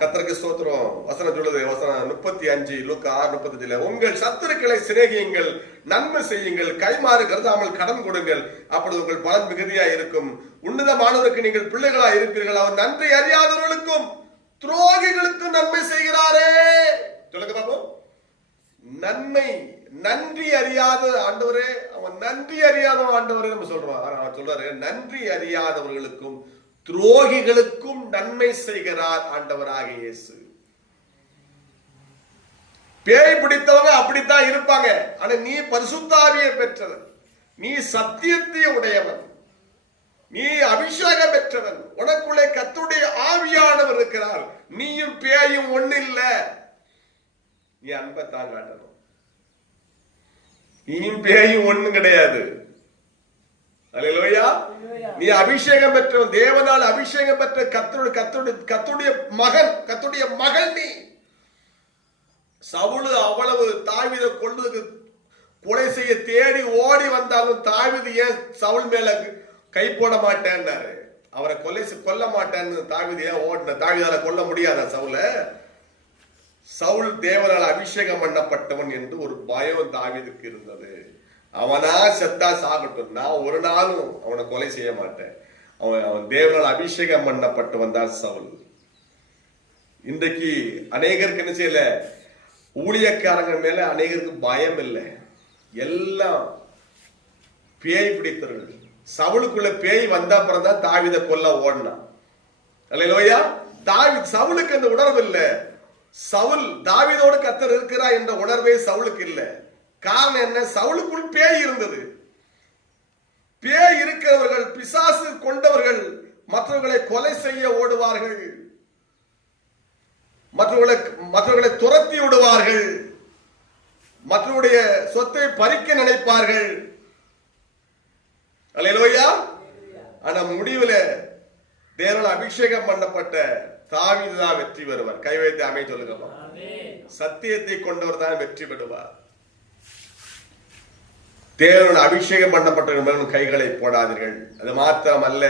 கர்த்தருக்கு ஸ்தோத்திரம். வசனம் சொல்லுது, வசனம் 35 லூக்கா 6:35, உங்கள் சத்துருக்களை சிநேகியுங்கள், நன்மை செய்யுங்கள், கைமாறு கருதாமல் கடன் கொடுங்கள், அப்பொழுது உங்கள் பலன் மிகுதியா இருக்கும். உன்னதமானவருக்கு நீங்கள் பிள்ளைகளா இருப்பீர்கள். அவர் நன்றி அறியாதவர்களுக்கும் துரோகிகளுக்கும் நன்மை செய்கிறாரே. சொல்லுங்க பாப்போம். நன்மை நன்றி அறியாத ஆண்டவரே, அவன் நன்றி அறியாத ஆண்டவரே நம்ம சொல்றோம். அவன் சொல்றாரு, நன்றி அறியாதவர்களுக்கும் துரோகிகளுக்கும் நன்மை செய்கிறார் ஆண்டவராக இயேசு. பேய் பிடித்தவங்க அப்படித்தான் இருப்பாங்க. ஆனா நீ பரிசுத்த ஆவியை பெற்றவன், நீ சத்தியத்தை உடையவன், நீ அபிஷேகம் பெற்றவன், உனக்குள்ளே கர்த்தருடைய ஆவியானவர் இருக்கிறார். நீயும் பேயும் ஒண்ணு இல்ல. நீ அன்பைத்தான் காட்டணும். நீயும் பேயும் ஒண்ணு கிடையாது. அல்லேலூயா. நீ அபிஷேகம் பெற்றவன், தேவனால் அபிஷேகம் பெற்ற கர்த்தருடைய மகன், கர்த்தருடைய மகள் நீ. சவுல் அவ்வளவு தாவீதை கொலை செய்ய தேடி ஓடி வந்தாலும் தாவீது ஏன் சவுல் மேல கை போட மாட்டேன்னாரு? அவரை கொல்ல மாட்டேன்னு தாவீது ஏன் ஓடின? தாவீதால கொல்ல முடியாத சவுல் தேவனால் அபிஷேகம் பண்ணப்பட்டவன் என்று ஒரு பயம் தாவீதுக்கு இருந்தது. அவனா செத்தா சாகட்டும், நான் ஒரு நாளும் அவனை கொலை செய்ய மாட்டேன். அவன் தேவனால் அபிஷேகம் பண்ணப்பட்டவன் தான் சவுல். இன்றைக்கு அநேகருக்கு என்ன செய்யல, ஊழியக்காரங்க மேல அநேகருக்கு பயம் இல்லை. எல்லாம் பேய் பிடித்தவர்கள். சவுலுக்குள்ள பேய் வந்த அப்புறம் தான் தாவீதை கொல்ல ஓடினான். அல்லேலூயா. சவுலுக்கு அந்த உணர்வு இல்லை. சவுல் தாவீதோடு கர்த்தர் இருக்கிறார் என்ற உணர்வே சவுலுக்கு இல்லை. காரணம் என்ன? சவுலுக்குள் பேய் இருந்தது. பேய் இருக்கிறவர்கள், பிசாசு கொண்டவர்கள் மற்றவர்களை கொலை செய்ய ஓடுவார்கள், மற்றவர்களை துரத்தி விடுவார்கள், மற்றவருடைய சொத்தை பறிக்க நினைப்பார்கள். அல்லேலூயா. ஆனா முடிவுல தேவனால் அபிஷேகம் பண்ணப்பட்ட தாவீது தான் வெற்றி பெறுவார். கை வைத்து அமை சொல்லுங்க. சத்தியத்தை கொண்டவர் தான் வெற்றி பெறுவார். தேவனால் அபிஷேகம் பண்ணப்பட்ட கைகளை போடாதீர்கள். அது மாத்திரம் அல்ல,